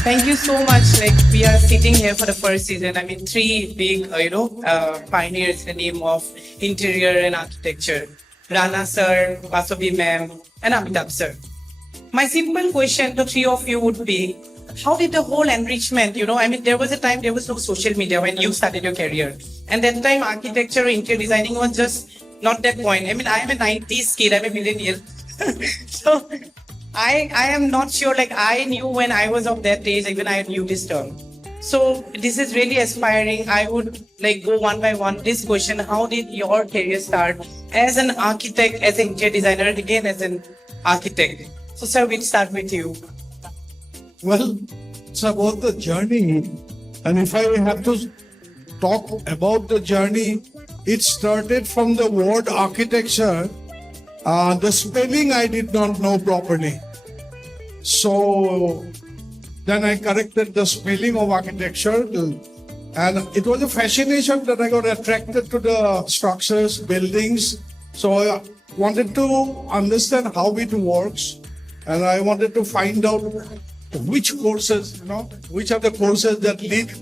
Thank you so much. Like we are sitting here for the first season. I mean, three big, pioneers in the name of interior and architecture: Rana sir, Basobe ma'am, and Amitabh sir. My simple question to three of you would be: how did the whole enrichment? I mean, there was a time there was no social media when you started your career, and that time architecture or interior designing was just not that point. I mean, I am a '90s kid. I'm a millennial, so I am not sure. Like I knew when I was of that age, like when I knew this term. So this is really aspiring. I would like go one by one. This question: how did your career start as an architect, as an interior designer, and again as an architect? So sir, we'll start with you. Well, it's about the journey. And if I have to talk about the journey, it started from the word architecture. The spelling I did not know properly. So then I corrected the spelling of architecture. And it was a fascination that I got attracted to the structures, buildings. So I wanted to understand how it works. And I wanted to find out which courses, which are the courses that lead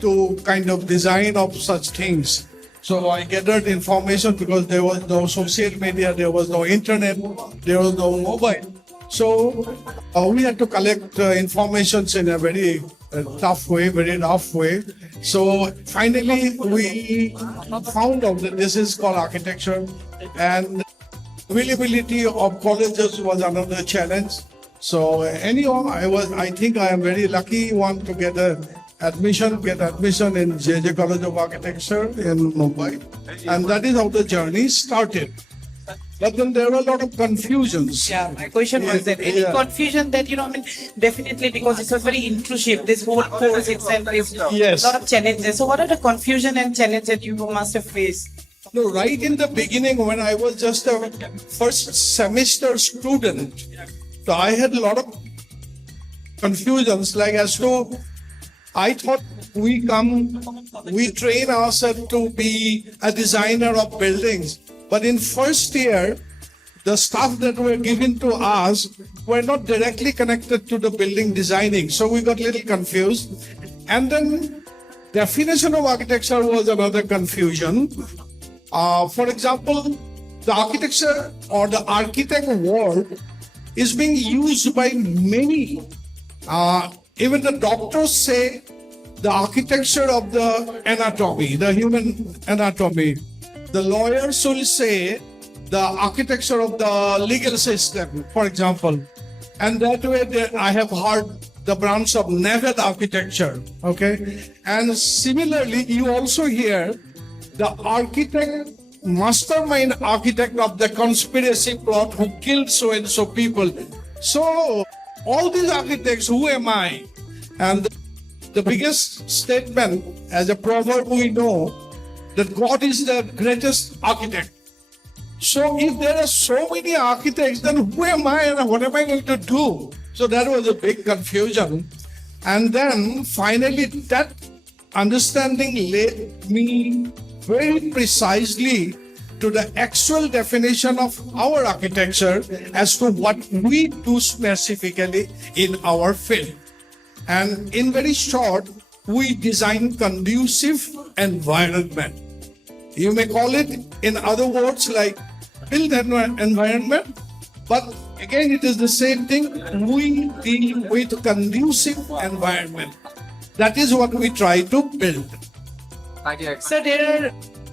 to kind of design of such things. So I gathered information because there was no social media, there was no internet, there was no mobile. So we had to collect information in a very tough way, very rough way. So finally we found out that this is called architecture, and availability of colleges was another challenge. So anyhow, I think I am very lucky one to get admission in JJ College of Architecture in Mumbai. And that is how the journey started. But then there were a lot of confusions. Yeah, my question was that any confusion that I mean, definitely because it was very intrusive. This whole course itself is Yes. a lot of challenges. So what are the confusion and challenges that you must have faced? No, right in the beginning when I was just a first semester student, so I had a lot of confusions like as to I thought we train ourselves to be a designer of buildings. But in first year, the stuff that were given to us were not directly connected to the building designing. So we got a little confused. And then definition of architecture was another confusion. For example, the architecture or the architect word is being used by many. Even the doctors say the architecture of the anatomy, the human anatomy. The lawyers will say the architecture of the legal system, for example. And that way I have heard the branch of naval architecture. Okay. And similarly, you also hear the architect, mastermind architect of the conspiracy plot who killed so and so people. So all these architects, who am I? And the biggest statement as a proverb we know that God is the greatest architect. So if there are so many architects, then who am I and what am I going to do? So that was a big confusion. And then finally that understanding led me very precisely to the actual definition of our architecture as to what we do specifically in our field. And in very short, we design conducive environment. You may call it, in other words, like build environment, but again, it is the same thing. We deal with conducive environment. That is what we try to build. So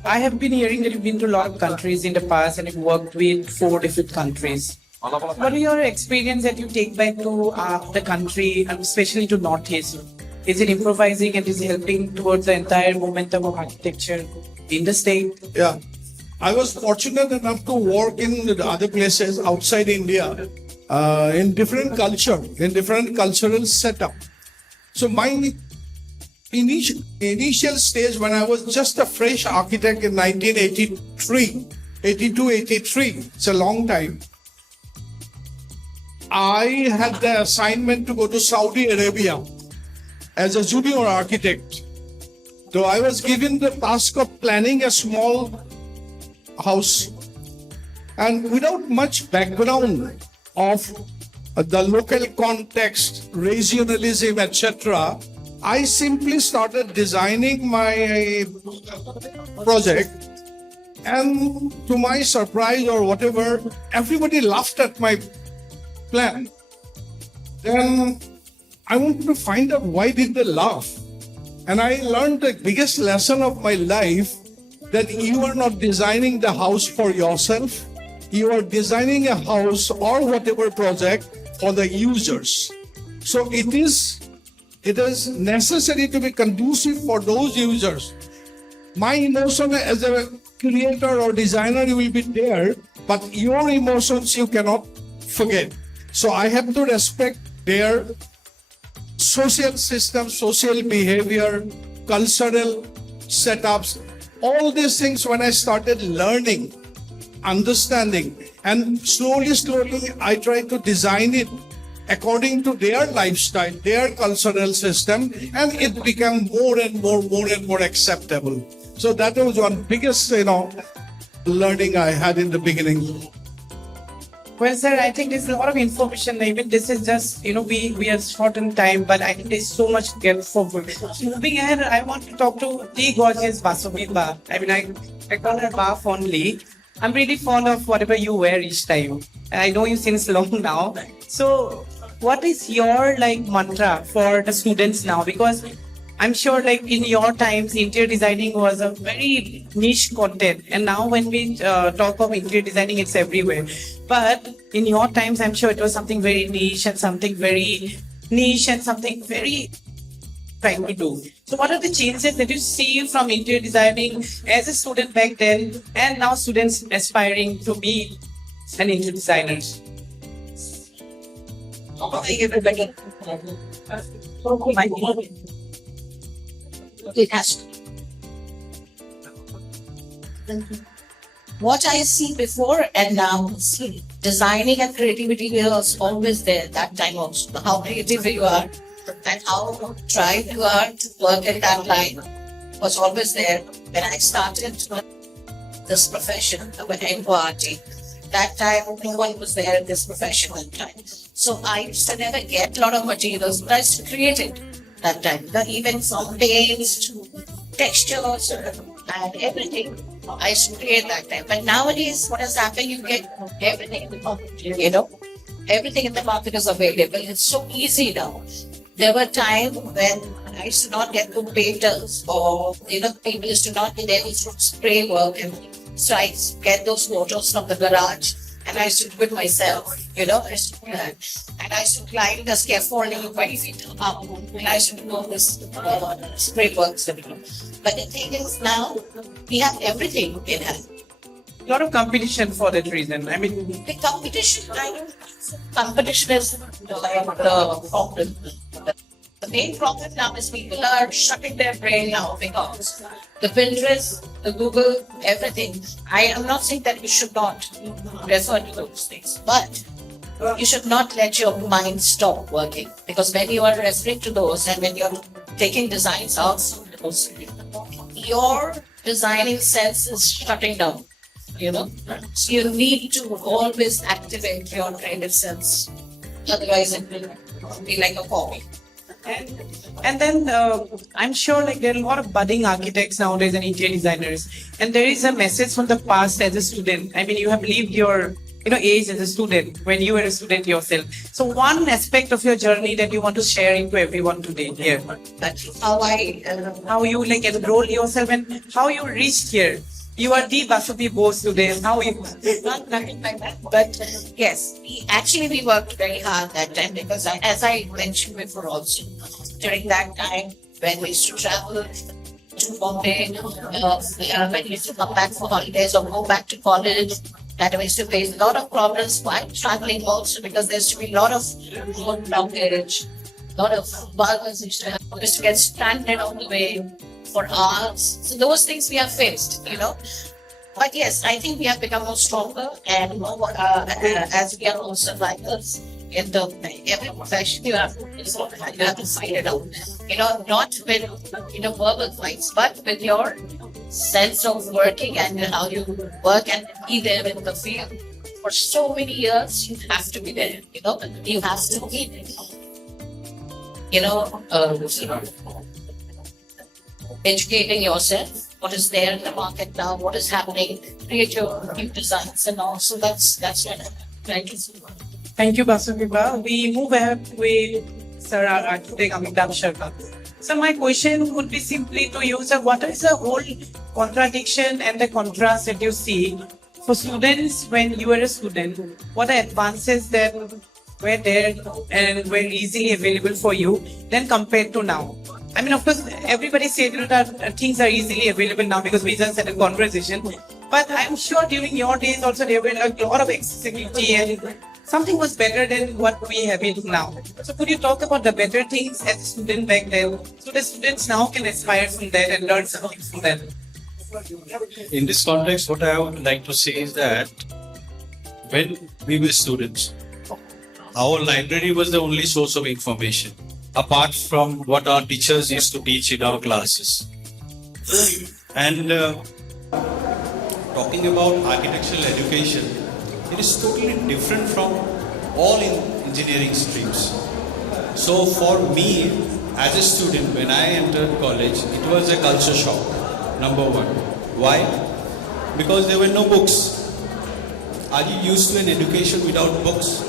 I have been hearing that you've been to a lot of countries in the past and you've worked with 4 different countries. What are your experience that you take back to the country, and especially to Northeast? Is it improvising and is it helping towards the entire momentum of architecture in the state? Yeah. I was fortunate enough to work in the other places outside India, in different culture, in different cultural setup. So my initial stage when I was just a fresh architect in 1983, 83, it's a long time. I had the assignment to go to Saudi Arabia as a junior architect. So I was given the task of planning a small house, and without much background of the local context, regionalism, etc., I simply started designing my project, and to my surprise or whatever, everybody laughed at my plan. Then I wanted to find out why did they laugh. And I learned the biggest lesson of my life, that you are not designing the house for yourself. You are designing a house or whatever project for the users. So it is necessary to be conducive for those users. My emotion as a creator or designer will be there, but your emotions you cannot forget. So I have to respect their social system, social behavior, cultural setups, all these things. When I started learning, understanding, and slowly I tried to design it according to their lifestyle, their cultural system, and it became more and more acceptable. So that was one biggest, learning I had in the beginning. Well, sir, I think there's a lot of information. Even this is just, we are short in time, but I think there's so much to get forward. Moving ahead, I want to talk to the gorgeous Basobe Ba. I mean, I call her Ba fondly. I'm really fond of whatever you wear each time. And I know you since long now. So, what is your mantra for the students now? Because I'm sure in your times, interior designing was a very niche content. And now when we talk of interior designing, it's everywhere. But in your times, I'm sure it was something very niche and something very trying to do. So what are the changes that you see from interior designing as a student back then and now students aspiring to be an interior designer? What I see before and now, designing and creativity was always there that time also. How creative you are and how tried you are to work in that line was always there. When I started this profession of NYRT, that time no one was there in this profession that time. So I used to never get a lot of materials, but I used to create it that time. Even from paints to textures and everything, I used to create that time. But nowadays, what has happened, you get everything in the market, everything in the market is available. It's so easy now. There were times when I used to not get good painters, or people used to not be able to spray work, and so I used to get those photos from the garage and I used to do it myself, I used to do that. And I used to climb the scaffolding 20 feet up, and I used to do all this spray works. But the thing is now, we have everything in hand. A lot of competition for that reason. I mean, The competition is the problem. The main problem now is people are shutting their brain now because the Pinterest, the Google, everything. I am not saying that you should not refer to those things, but you should not let your mind stop working, because when you are referring to those and when you're taking designs out, your designing sense is shutting down. So you need to always activate your creative sense. Otherwise, it will be like a hobby. And then I'm sure there are a lot of budding architects nowadays and interior designers. And there is a message from the past as a student. I mean, you have lived your age as a student when you were a student yourself. So one aspect of your journey that you want to share into everyone today here. That's how you enrolled yourself and how you reached here. You are the Basobe Bose today. How you not nothing like that. But yes, we worked very hard that time, because as I mentioned before also, during that time when we used to travel to Bombay, when we used to come back for holidays or go back to college, that we used to face a lot of problems while traveling also, because there used to be a lot of road blockage, a lot of bugs used to get stranded on the way for hours. So those things we have faced, But yes, I think we have become more stronger and more as we are all survivors in every profession. You have to fight it out. Not with verbal fights, but with your sense of working and how you work and be there in the field. for so many years, you have to be there. You have to keep, educating yourself. What is there in the market now? What is happening? Create your new designs and all. So that's what I'm trying to see. Thank you, Basobe Bose. We move ahead with Sir Architect Amitabh Sarma. So my question would be simply to you, sir, what is the whole contradiction and the contrast that you see for students when you were a student? What are advances that were there and were easily available for you then compared to now? I mean, of course, everybody said that things are easily available now because we just had a conversation. But I'm sure during your days also there were a lot of accessibility and something was better than what we have it now. So could you talk about the better things as a student back then so the students now can aspire from that and learn something from that? In this context, what I would like to say is that when we were students, our library was the only source of information, apart from what our teachers used to teach in our classes. And talking about architectural education, it is totally different from all engineering streams. So for me, as a student, when I entered college, it was a culture shock, number one. Why? Because there were no books. Are you used to an education without books?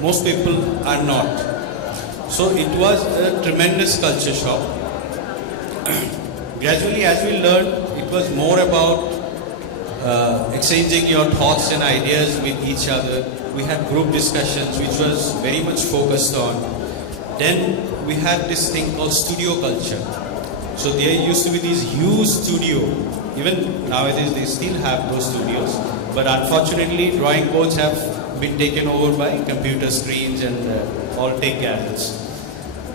Most people are not. So it was a tremendous culture shock. Gradually, as we learned, it was more about exchanging your thoughts and ideas with each other. We had group discussions, which was very much focused on. Then we had this thing called studio culture. So there used to be these huge studio. Even nowadays, they still have those studios. But unfortunately, drawing boards have been taken over by computer screens and all tech gadgets.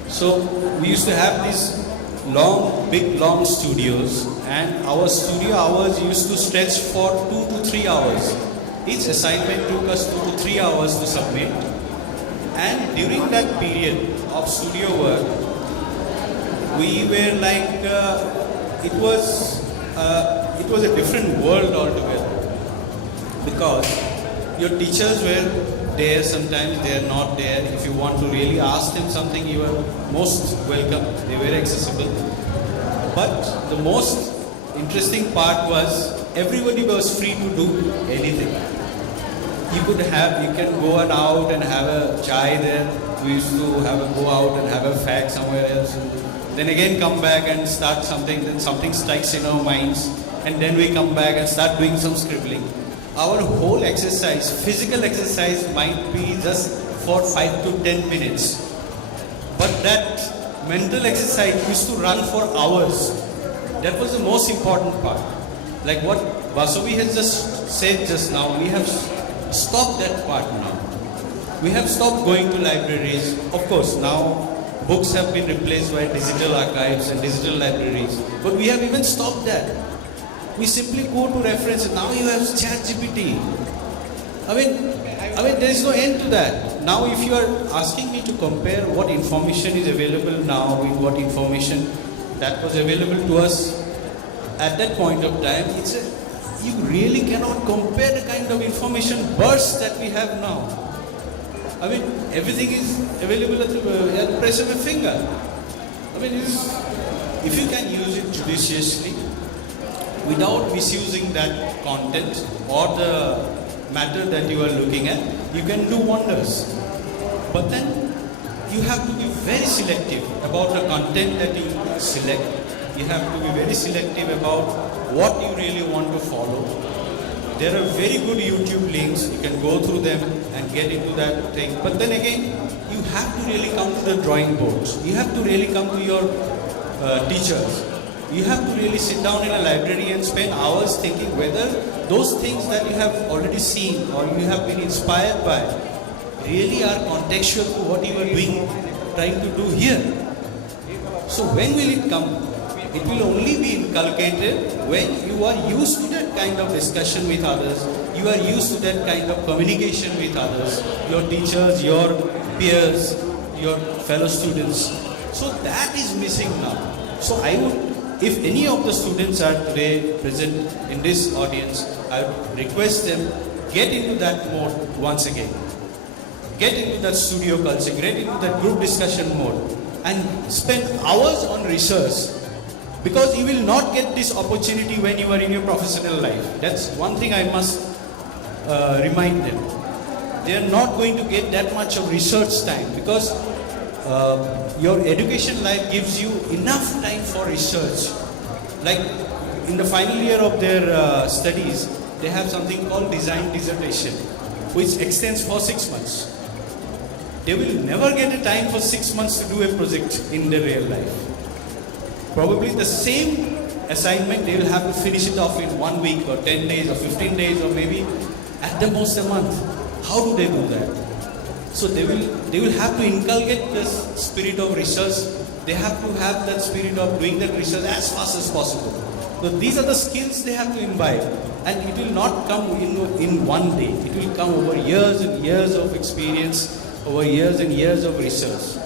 So we used to have these big long studios, and our studio hours used to stretch for 2 to 3 hours. Each assignment took us 2 to 3 hours to submit, and during that period of studio work, we were like, it was a different world altogether, because your teachers were there, sometimes they are not there. If you want to really ask them something, you are most welcome. They were accessible. But the most interesting part was everybody was free to do anything. You can go out and have a chai there. We used to go out and have a fag somewhere else. Then again come back and start something. Then something strikes in our minds, and then we come back and start doing some scribbling. Our whole exercise, physical exercise, might be just for 5 to 10 minutes. But that mental exercise used to run for hours. That was the most important part. Like what Basobe has just said just now, we have stopped that part now. We have stopped going to libraries. Of course, now books have been replaced by digital archives and digital libraries. But we have even stopped that. We simply go to references. Now you have ChatGPT. I mean, there is no end to that. Now, if you are asking me to compare what information is available now with what information that was available to us at that point of time, you really cannot compare the kind of information burst that we have now. I mean, everything is available at the press of a finger. I mean, if you can use it judiciously, without misusing that content or the matter that you are looking at, you can do wonders. But then you have to be very selective about the content that you select. You have to be very selective about what you really want to follow. There are very good YouTube links. You can go through them and get into that thing. But then again, you have to really come to the drawing boards. You have to really come to your teachers. You have to really sit down in a library and spend hours thinking whether those things that you have already seen or you have been inspired by really are contextual to what you are trying to do here. So when will it come? It will only be inculcated when you are used to that kind of discussion with others. You are used to that kind of communication with others, your teachers, your peers, your fellow students. So that is missing now. So if any of the students are today present in this audience, I would request them, get into that mode once again. Get into that studio culture, get into that group discussion mode, and spend hours on research. Because you will not get this opportunity when you are in your professional life. That's one thing I must remind them. They are not going to get that much of research time because your education life gives you enough time for research. Like in the final year of their studies, they have something called design dissertation, which extends for 6 months. They will never get a time for 6 months to do a project in their real life. Probably the same assignment, they will have to finish it off in 1 week or 10 days or 15 days or maybe at the most a month. How do they do that? So they will have to inculcate this spirit of research. They have to have that spirit of doing that research as fast as possible. So these are the skills they have to imbibe, and it will not come in one day. It will come over years and years of experience, over years and years of research.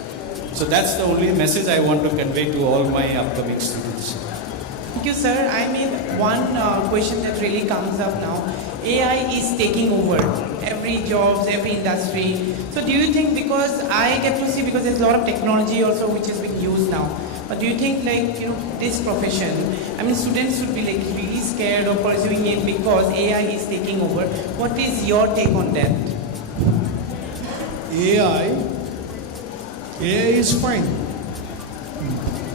So that's the only message I want to convey to all my upcoming students. Thank you, sir. I mean, one question that really comes up now. AI is taking over every jobs, every industry. So do you think, because I get to see, because there's a lot of technology also which is being used now, but do you think this profession, I mean, students should be like really scared of pursuing it because AI is taking over? What is your take on that? AI is fine.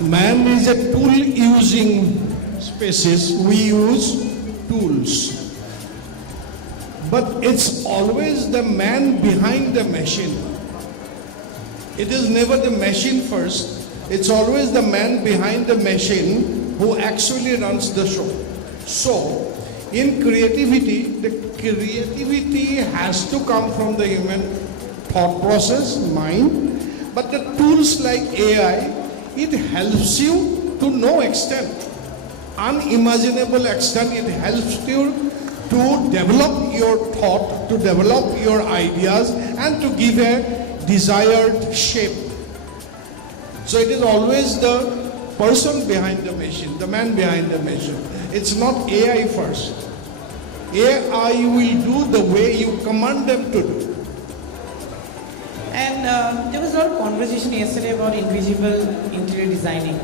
Man is a tool using species. We use tools. But it's always the man behind the machine. It is never the machine first. It's always the man behind the machine who actually runs the show. So, in creativity, the creativity has to come from the human thought process, mind. But the tools like AI, it helps you to no extent, unimaginable extent. It helps you to develop your thought, to develop your ideas, and to give a desired shape. So it is always the person behind the machine, the man behind the machine. It's not AI first. AI will do the way you command them to do. And there was a lot of conversation yesterday about invisible interior designing.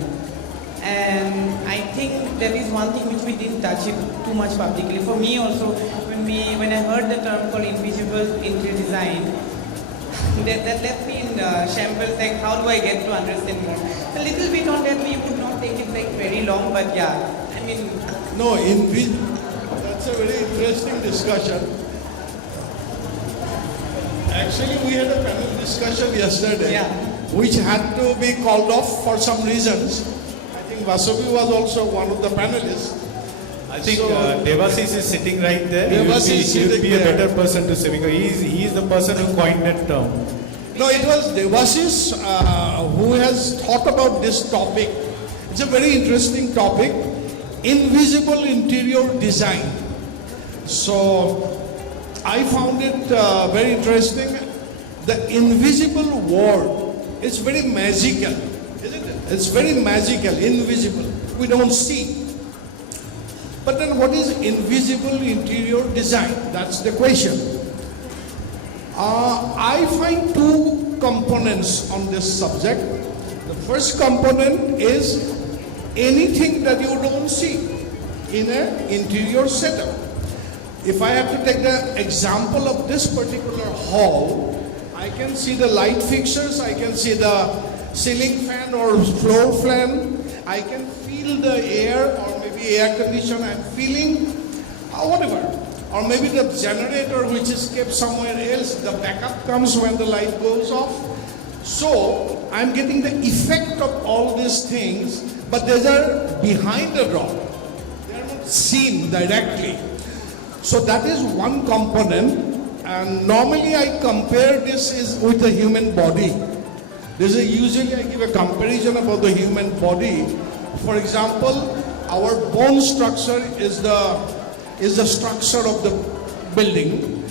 And I think that is one thing which we didn't touch it too much publicly. For me also, when I heard the term called invisible interior design, that left me in shambles, like how do I get to understand more? A little bit on that, we would not take it like very long, but yeah, I mean... No, that's a very interesting discussion. Actually, we had a panel discussion yesterday, which had to be called off for some reasons. I think Basobe was also one of the panelists. I think Devasis is sitting right there. Devasis He would be a there. better person to say because he is the person who coined that term. No, it was Devasis who has thought about this topic. It's a very interesting topic, invisible interior design. So I found it very interesting. The invisible world is very magical, isn't it? It's very magical, invisible. We don't see. But then what is invisible interior design? That's the question. I find two components on this subject. The first component is anything that you don't see in an interior setup. If I have to take the example of this particular hall, I can see the light fixtures, I can see the ceiling fan or floor fan, I can feel the air or maybe air condition, I'm feeling whatever. Or maybe the generator which is kept somewhere else, the backup comes when the light goes off. So I'm getting the effect of all these things, but they are behind the door. They are not seen directly. So that is one component, and normally I compare this with the human body. Usually I give a comparison about the human body. For example, our bone structure is the structure of the building,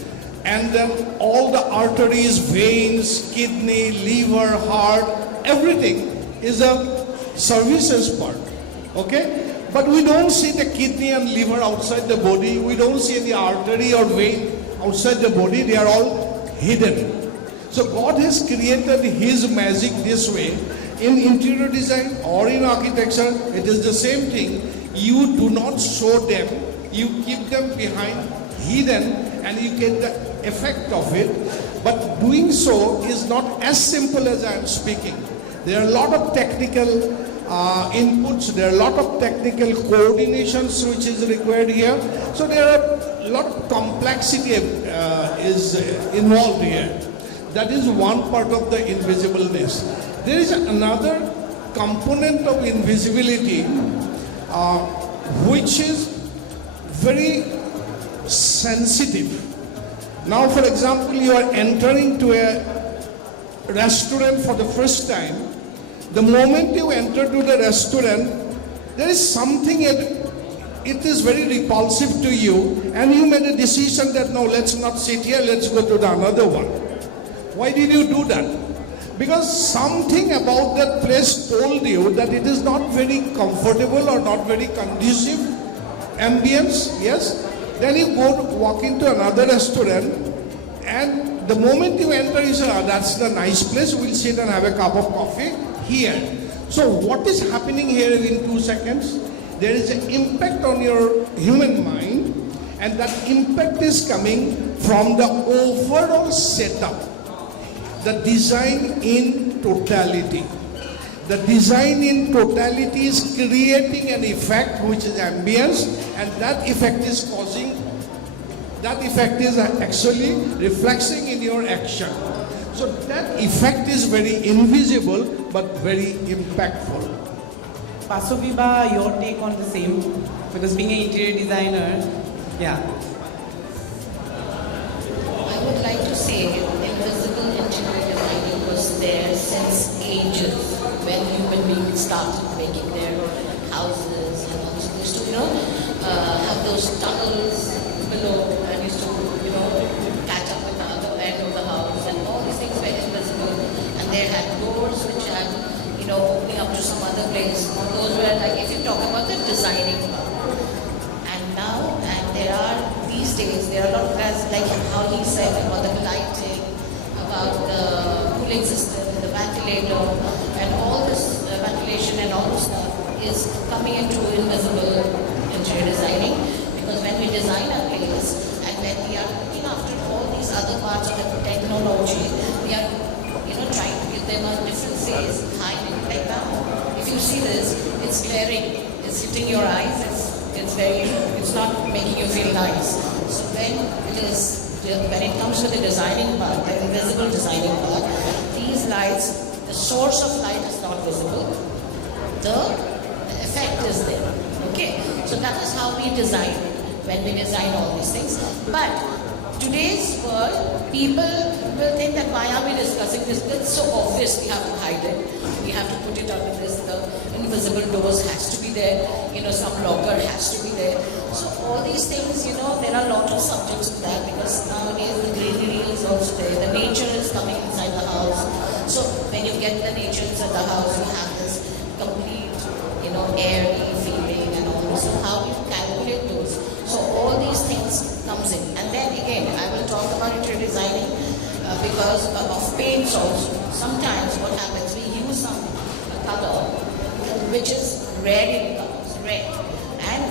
and then all the arteries, veins, kidney, liver, heart, everything is a services part. Okay? But we don't see the kidney and liver outside the body. We don't see any artery or vein outside the body, they are all hidden. So God has created His magic this way. In interior design or in architecture, it is the same thing. You do not show them, you keep them behind, hidden, and you get the effect of it. But doing so is not as simple as I am speaking. There are a lot of technical inputs, there are a lot of technical coordinations which is required here. So there are a lot of complexity is involved here. That is one part of the invisibleness. There is another component of invisibility which is very sensitive. Now, for example, you are entering to a restaurant for the first time. The moment you enter to the restaurant, there is something, it is very repulsive to you, and you made a decision that no, let's not sit here, let's go to the another one. Why did you do that? Because something about that place told you that it is not very comfortable or not very conducive ambience, yes? Then you go walk into another restaurant, and the moment you enter, you say, that's the nice place, we'll sit and have a cup of coffee here. So what is happening here in 2 seconds? There is an impact on your human mind, and that impact is coming from the overall setup. The design in totality. The design in totality is creating an effect which is ambience, and that effect is actually reflecting in your action. So that effect is very invisible but very impactful. Basobe Ba, your take on the same? Because being an interior designer, yeah. I would like to say invisible interior designing was there since ages, when human beings started making their houses and also used to, have those tunnels below and used to, catch up with the other end of the house, and all these things were invisible. And they had doors which had, opening up to some other place. Those were like, if you talk about the designing part. And now, there are, these days, there are a lot of guys, like how he said about the lighting, about the cooling system, the ventilator, and all this ventilation and all this stuff is coming into invisible interior designing. Because when we design a place, and when we are looking after all these other parts of the technology, we are, trying to give them a different phase, high, like now. If you see this, it's glaring, it's hitting your eyes, it's not making you feel nice. So when it comes to the designing part, the invisible designing part, these lights, the source of light is not visible. The effect is there. Okay? So that is how we design when we design all these things. But today's world, people will think that why are we discussing this? It's so obvious, we have to hide it. We have to put it under this. The invisible doors has to be there. Some locker has to be there. So all these things, there are a lot of subjects to that, because nowadays the greenery is also there. The nature is coming inside the house. So when you get the nature inside the house, you have this complete, airy feeling and all this. So how you calculate those? So all these things comes in. And then again, I will talk about interior designing because of paints also. Sometimes what happens, we use some color which is red in colors, red. And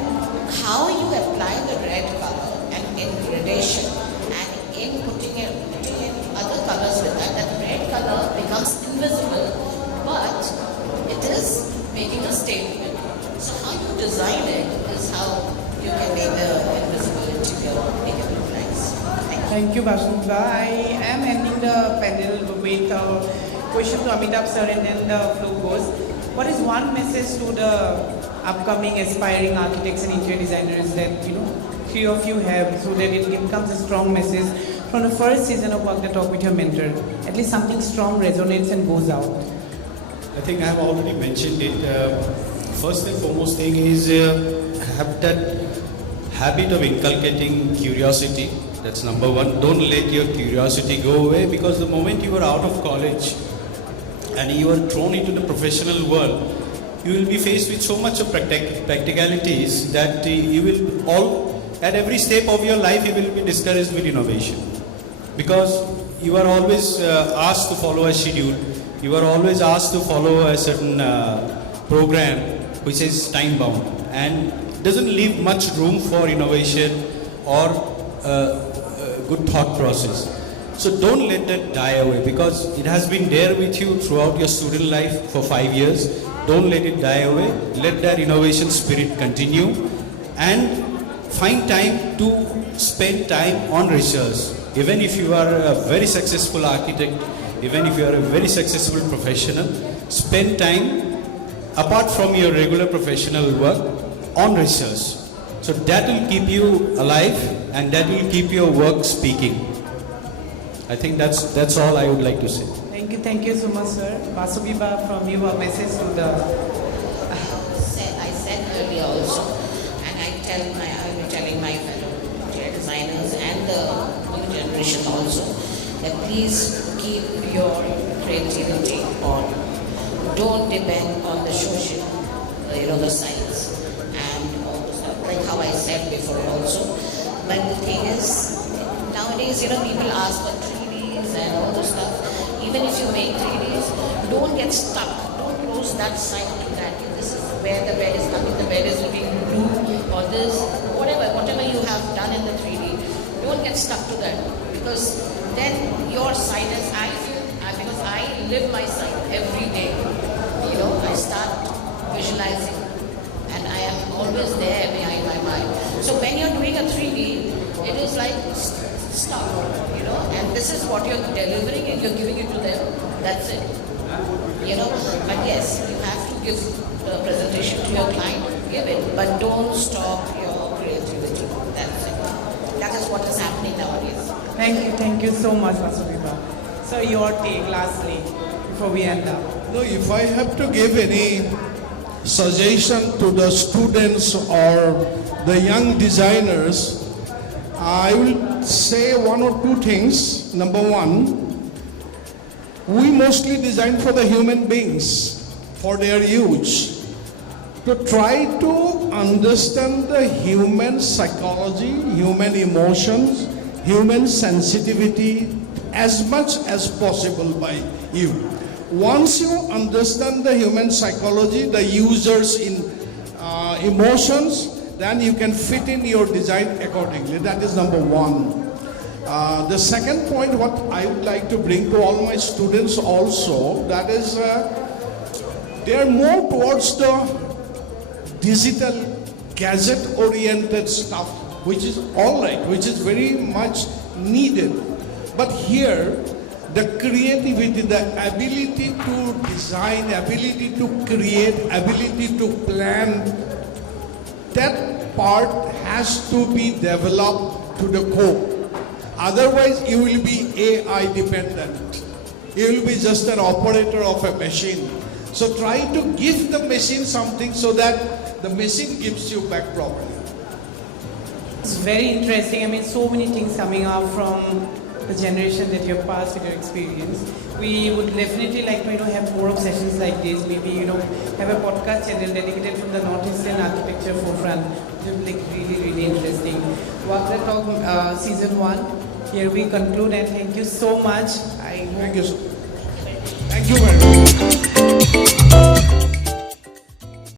how you apply the red color and in gradation and in putting in other colors with that red color becomes invisible, but it is making a statement. So how you design it is how you can make the invisible interior make it look nice. Thank you, Basobe Ba. I am ending the panel with a question to Amitabh Sir, and then the flow goes. What is one message to the upcoming aspiring architects and interior designers that three of you have, so that it becomes a strong message from the first season of Walk the Talk with your mentor? At least something strong resonates and goes out. I think I have already mentioned it. First and foremost thing is have that habit of inculcating curiosity. That's number one. Don't let your curiosity go away, because the moment you are out of college and you are thrown into the professional world, you will be faced with so much of practicalities that you will all at every step of your life you will be discouraged with innovation, because you are always asked to follow a schedule, you are always asked to follow a certain program which is time bound and doesn't leave much room for innovation or good thought process. So don't let that die away, because it has been there with you throughout your student life for 5 years. Don't let it die away. Let that innovation spirit continue, and find time to spend time on research. Even if you are a very successful architect, even if you are a very successful professional, spend time apart from your regular professional work on research. So that will keep you alive and that will keep your work speaking. I think that's all I would like to say. Thank you so much, sir. Basobe Ba, from you, a message to the. I said earlier also, and I'll be telling my fellow interior designers and the new generation also, that please keep your creativity on. Don't depend on the social, the science and all the stuff, like how I said before also. But the thing is, nowadays, people ask for 3Ds and all the stuff. Even if you make 3Ds, don't get stuck. Don't close that side to that. This is where the bed is coming. The bed is looking blue or this, whatever you have done in the 3D. Don't get stuck to that, because then your side is, I feel, because I live my side every day. I start visualizing and I am always there behind my mind. So when you're doing a 3D, it is like stop, and this is what you're delivering and you're giving it to them. That's it. But yes, you have to give the presentation to your client, give it, but don't stop your creativity. That's it. That is what is happening nowadays. Thank you so much, Basobe Ba. So your take lastly before we end up. No, if I have to give any suggestion to the students or the young designers, I will say one or two things. Number one, we mostly design for the human beings, for their use. To try to understand the human psychology, human emotions, human sensitivity as much as possible by you. Once you understand the human psychology, the users in emotions, then you can fit in your design accordingly. That is number one. The second point, what I would like to bring to all my students also, that is they are more towards the digital gadget-oriented stuff, which is all right, which is very much needed. But here, the creativity, the ability to design, ability to create, ability to plan, that part has to be developed to the core. Otherwise, you will be AI dependent. You will be just an operator of a machine. So try to give the machine something so that the machine gives you back properly. It's very interesting. So many things coming out from the generation that you've passed with your experience. We would definitely like to have more of sessions like this. Maybe have a podcast channel dedicated from the Northeastern architecture forefront. It would be really interesting. Wagner Talk season 1. Here we conclude, and thank you so much. Thank you very much.